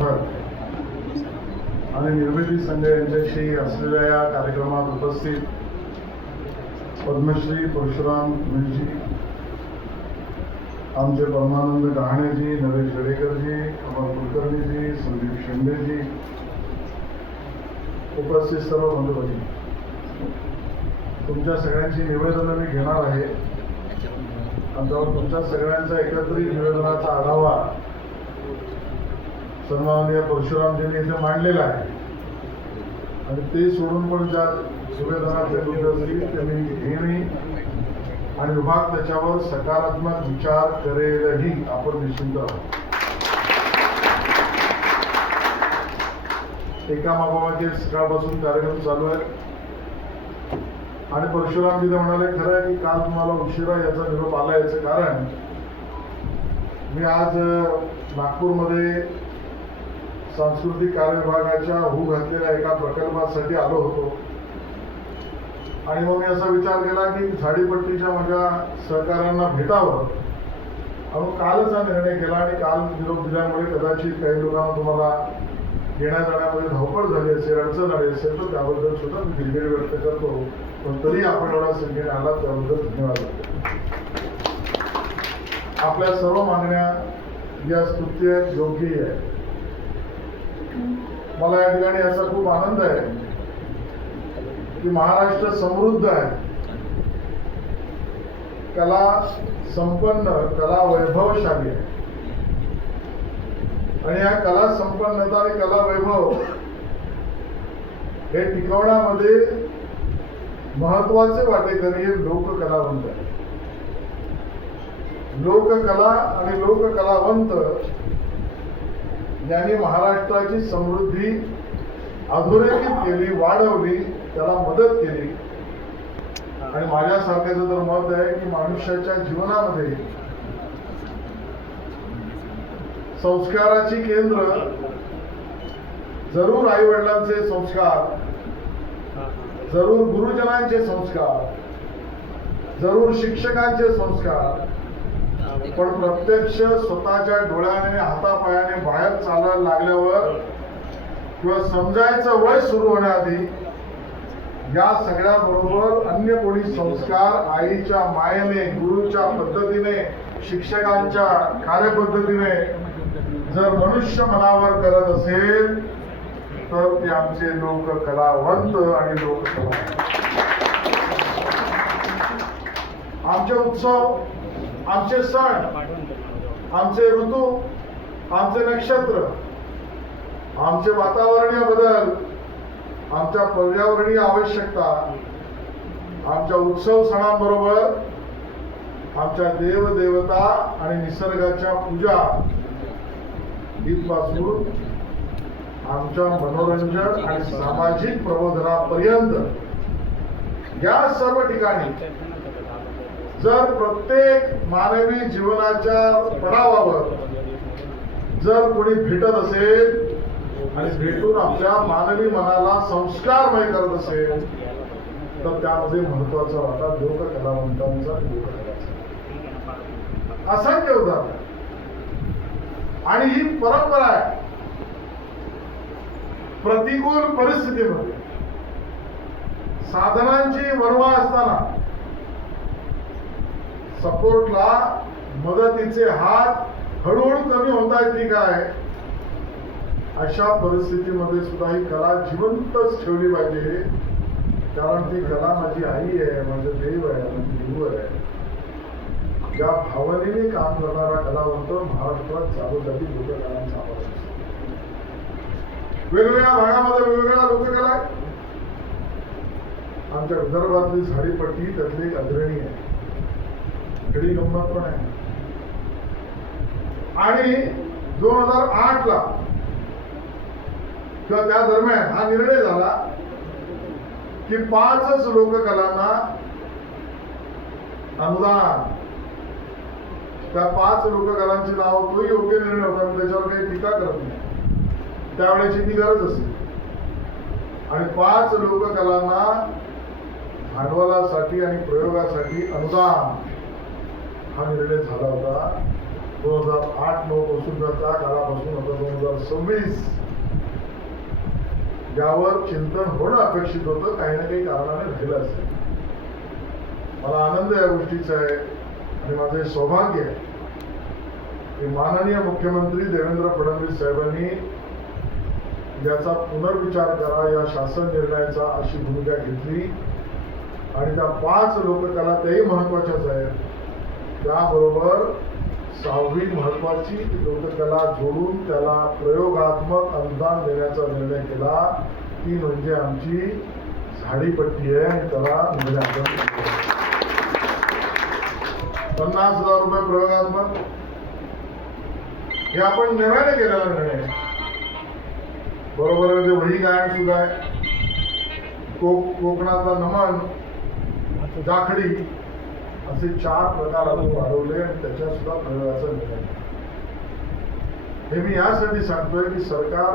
पथक आणि निर्मिती संघ यांच्याशी असलेल्या या कार्यक्रमात उपस्थित पद्मश्री परशुराम मिरजी, आमचे परमानंद गहाणेजी, नरेश गडेकरजी, अमर कुलकर्णीजी, संदीप शिंदेजी, उपस्थित सर्व बंधूभगिनी, तुमच्या सगळ्यांची निवेदनं मी घेणार आहे आणि त्यावर तुमच्या सगळ्यांचा एकत्रित निवेदनाचा आढावा सन्माननीय परशुरामजींनी इथे मांडलेला आहे आणि ते सोडून पण ज्या निवेदनाचे मुद्दे असतील ते मी घेणे आणि विभाग त्याच्यावर सकारात्मक विचार करेलही, आपण निश्चिंत आहोत. एका मागोमाग एक सकाळपासून कार्यक्रम चालू आहे आणि परशुरामजी म्हणाले, खरं आहे की काल तुम्हाला उशिरा याचा निरोप आला. याचं कारण मी आज नागपूरमध्ये सांस्कृतिक कार्य विभागाच्या घातलेल्या एका प्रकल्पासाठी आलो होतो आणि मग मी असा विचार केला की झाडीपट्टीच्या माझ्या सहकाऱ्यांना भेटावं आणि कालच हा निर्णय केला आणि काल निरोप दिल्यामुळे कदाचित काही लोकांना तुम्हाला येण्या जाण्यामध्ये धावपळ झाली असेल, अडचण आली असेल, तर त्याबद्दल सुद्धा मी दिलगिरी व्यक्त करतो. पण तरी आपण एवढा संख्येने आला त्याबद्दल धन्यवाद. आपल्या सर्व मागण्या या स्तुत्य योग्यही आहे. मला या ठिकाणी असा खूप आनंद आहे की महाराष्ट्र समृद्ध आहे, कला संपन्न, कला वैभवशाली आहे आणि या कला संपन्नता आणि कला वैभव हे टिकवण्यामध्ये महत्वाचे वाटेकरी हे लोककलावंत आहे. लोककला आणि लोककलावंत यांनी महाराष्ट्राची समृद्धी अधोरेखित केली, वाढवली, त्याला मदत केली. आणि माझ्यासारख्याचं तर मत आहे की मनुष्याच्या जीवनामध्ये संस्काराची केंद्र जरूर आई वडिलांचे संस्कार, जरूर गुरुजनांचे संस्कार, जरूर शिक्षकांचे संस्कार, पण प्रत्यक्ष स्वतःच्या डोळ्याने हातापायाने बाहेर चालायला लागल्यावर किंवा समजायचं वय सुरू होण्याआधी या सगळ्या बरोबर अन्य कोणी संस्कार आईच्या मायेने, गुरुच्या पद्धतीने, शिक्षकांच्या कार्यपद्धतीने जर मनुष्य मनावर करत असेल तर ते आमचे लोक कलावंत आणि लोककला. आमचे उत्सव, आमचे सण, आमचे ऋतू, आमचे नक्षत्र, आमचे वातावरणीय बदल, आमच्या पर्यावरणीय आवश्यकता, आमच्या उत्सव सणांबरोबर आमच्या देवदेवता आणि निसर्गाच्या पूजा इथपासून आमच्या मनोरंजन आणि सामाजिक प्रबोधनापर्यंत या सर्व ठिकाणी जर प्रत्येक मानवी जीवनाच्या पडावावर जर कोणी भेटत असेल आणि भेटून आपल्या मानवी मनाला संस्कारमय करत असेल तर त्यामध्ये महत्वाचा वाटा लोककलावंतांचा, लोककलाचा. असंख्य उदाहरण आणि ही परंपरा आहे. प्रतिकूल परिस्थितीमध्ये साधनांची वरवा असताना सपोर्टला मदतीचे हात हळूहळू कमी होत आहेत की काय, अशा परिस्थितीमध्ये सुद्धा ही कला जिवंतच ठेवली पाहिजे. कारण ती कला माझी आई आहे, माझं देव आहे, माझी गुरु आहे. या भावनेने काम करणारा कलावंत महाराष्ट्रात जागोजागी लोककलांचा आवाज असतो. वेगवेगळ्या भागामध्ये वेगवेगळ्या लोककला आहेत. आमच्या विदर्भातली झाडीपट्टी त्यातली एक अग्रणी आहे, खरी गंमत पण आहे. आणि 2008 ला किंवा त्या दरम्यान हा निर्णय झाला की 5च लोककलांना अनुदान. त्या 5 लोककलांची नाव, तो योग्य निर्णय होता, त्याच्यावर काही टीका करत नाही, त्यावेळेची ती गरज असेल. आणि 5 लोककलांना भांडवलासाठी आणि प्रयोगासाठी अनुदान हा निर्णय झाला होता. 2008-9 पासून त्या काळापासून आता 2026 यावर चिंतन होणं अपेक्षित होतं. काही ना काही कारणाने राहिलं असेल. मला आनंद या गोष्टीचा आहे आणि माझे सौभाग्य आहे की माननीय मुख्यमंत्री देवेंद्र फडणवीस साहेबांनी याचा पुनर्विचार करा, या शासन निर्णयाचा अशी भूमिका घेतली आणि त्या 5 लोककला त्याही महत्वाच्याच आहेत. त्याबरोबर 6वी महत्वाची लोककला जोडून त्याला प्रयोगात्मक अनुदान देण्याचा निर्णय केला. ती म्हणजे आमची झाडीपट्टी आहे आणि त्याला निर्णय आपण 50,000 रुपये प्रयोगात्मक. हे आपण नव्याने केलेला निर्णय. बरोबर आहे, वही गायन सुद्धा आहे. कोकणाचा नमन, जाखडी असे 4 प्रकार आपण वाढवले आणि त्याच्या सुद्धा प्रयोगाचा निर्णय. हे मी यासाठी सांगतोय की सरकार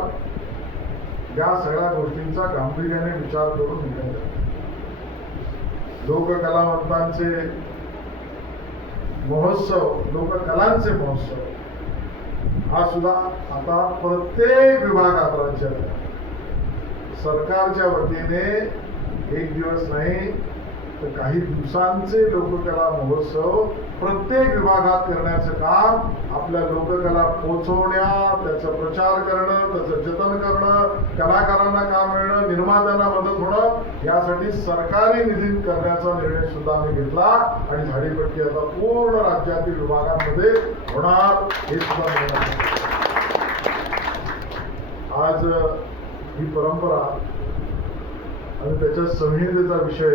या सगळ्या गोष्टींचा गांभीर्याने विचार करून निर्णय करते. लोककलावंतांचे महोत्सव, लोककलांचे महोत्सव हा सुद्धा आता प्रत्येक विभागात राज्यात सरकारच्या वतीने एक दिवस नाही तर काही दिवसांचे लोककला महोत्सव प्रत्येक विभागात करण्याचं काम, आपल्या लोककला पोहोचवण्या, त्याचा प्रचार करणं, त्याचं जतन करणं, कलाकारांना काम मिळणं, निर्मात्यांना मदत होणं, यासाठी सरकारी निधीत करण्याचा निर्णय सुद्धा आम्ही घेतला आणि झाडीपट्टी आता पूर्ण राज्यातील विभागांमध्ये होणार हे सुद्धा निर्णय. आज ही परंपरा आणि त्याच्या संहितेचा विषय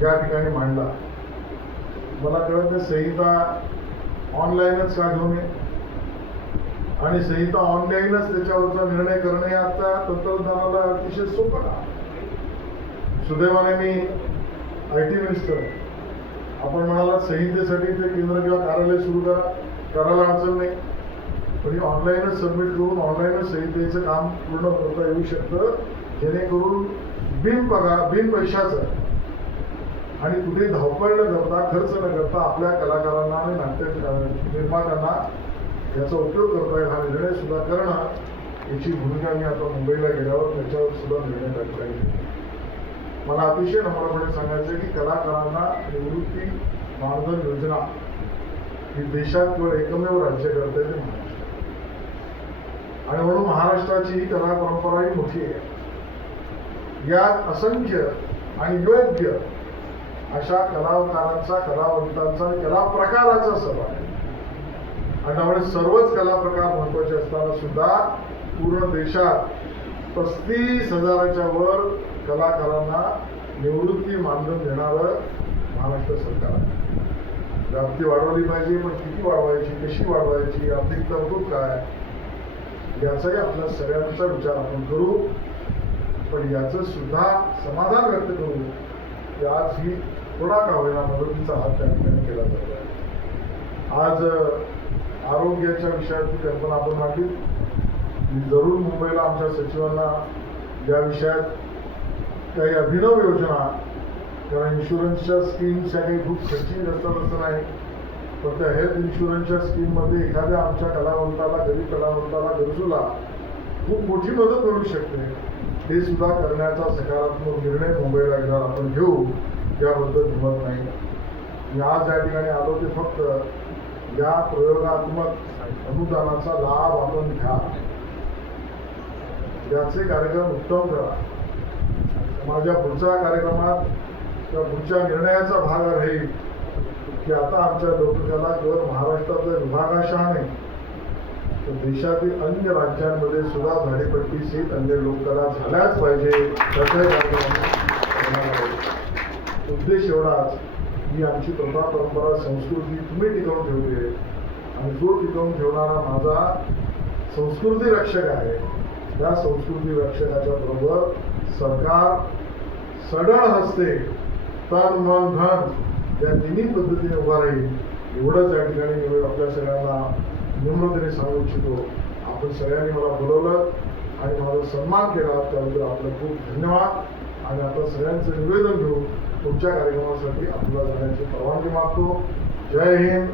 या ठिकाणी मांडला. मला कळत नाही संहिता ऑनलाईनच का घेऊन ये आणि संहिता ऑनलाईनच त्याच्यावरचा निर्णय करणे आता तंत्रज्ञानाला अतिशय सोपं का. सुदैवाने मी IT मिनिस्टर, आपण म्हणाला संहितेसाठी ते केंद्र किंवा कार्यालय सुरू करायला अडचण नाही, पण ही ऑनलाईनच सबमिट करून ऑनलाईनच संहितेचं काम पूर्ण करता येऊ शकतं, जेणेकरून बिन पैशाचं आणि कुठे धावपळ न करता, खर्च न करता आपल्या कलाकारांना आणि नाट्य निर्मात्यांना याचा उपयोग करता येईल हा निर्णय सुद्धा करणं, याची भूमिका मी आता मुंबईला गेल्यावर त्याच्यावर सुद्धा निर्णय टाकला. मला अतिशय नम्रपणे सांगायचं आहे की कलाकारांना निवृत्ती मानधन योजना ही देशात केवळ एकमेव राज्य करता येते महाराष्ट्र, आणि म्हणून महाराष्ट्राची ही कला परंपरा ही मोठी आहे. यात असंख्य आणि योग्य अशा कलाकारांचा, कलावंतांचा आणि कला प्रकाराचा सहभाग आहे. आणि त्यामुळे सर्वच कला प्रकार महत्वाचे असताना सुद्धा पूर्ण देशात 35,000च्या वर कलाकारांना निवृत्ती मानधन देणारं महाराष्ट्र सरकार आहे. व्याप्ती वाढवली पाहिजे, पण किती वाढवायची, कशी वाढवायची, आर्थिक तरतूद काय, याचाही आपल्या सगळ्यांचा विचार आपण करू. पण याचं सुद्धा समाधान व्यक्त करू की आज ही थोडा का होईना मदतीचा हात त्या ठिकाणी केला जातो आहे. आज आरोग्याच्या विषयाची कल्पना आपण मांडली. मी जरूर मुंबईला आमच्या सचिवांना या विषयात काही अभिनव योजना, कारण इन्शुरन्सच्या स्कीम्स या काही खूप खर्चिक असतात असं नाही, पण त्या हेल्थ इन्शुरन्सच्या स्कीममध्ये एखाद्या आमच्या कलावंताला, गरीब कलावंताला, गरजूला खूप मोठी मदत मिळू शकते. हे सुद्धा करण्याचा सकारात्मक निर्णय मुंबईला गेल्यावर आपण घेऊ, याबद्दल हिंमत नाही. मी आज या ठिकाणी आलो ते फक्त या प्रयोगात्मक अनुदानाचा लाभ आपण घ्या, याचे कार्यक्रम उत्तम करा. माझ्या पुढच्या कार्यक्रमात त्या पुढच्या निर्णयाचा भाग राहील की आता आमच्या लोककला केवळ महाराष्ट्रातल्या विभागाशः नाही तर देशातील अन्य राज्यांमध्ये सुद्धा झाडीपट्टी सहित अन्य लोककला झाल्याच पाहिजे. त्याचाही कार्यक्रम उद्देश एवढाच ही आमची प्रथा, परंपरा, संस्कृती तुम्ही टिकवून ठेवली आणि जो टिकवून ठेवणारा माझा संस्कृती रक्षक आहे, त्या संस्कृती रक्षकाच्या बरोबर सरकार सढळ हस्ते तन मन धन या तिन्ही पद्धतीने उभा राहील. एवढंच या ठिकाणी मी आपल्या सगळ्यांना नम्रतेने सांगू इच्छितो. आपण सगळ्यांनी मला बोलवलं आणि माझा सन्मान केला त्याबद्दल आपलं खूप धन्यवाद. आणि आता सगळ्यांचं निवेदन घेऊन पुढच्या कार्यक्रमासाठी आपल्याला जाण्याची परवानगी मागतो. जय हिंद,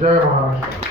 जय महाराष्ट्र.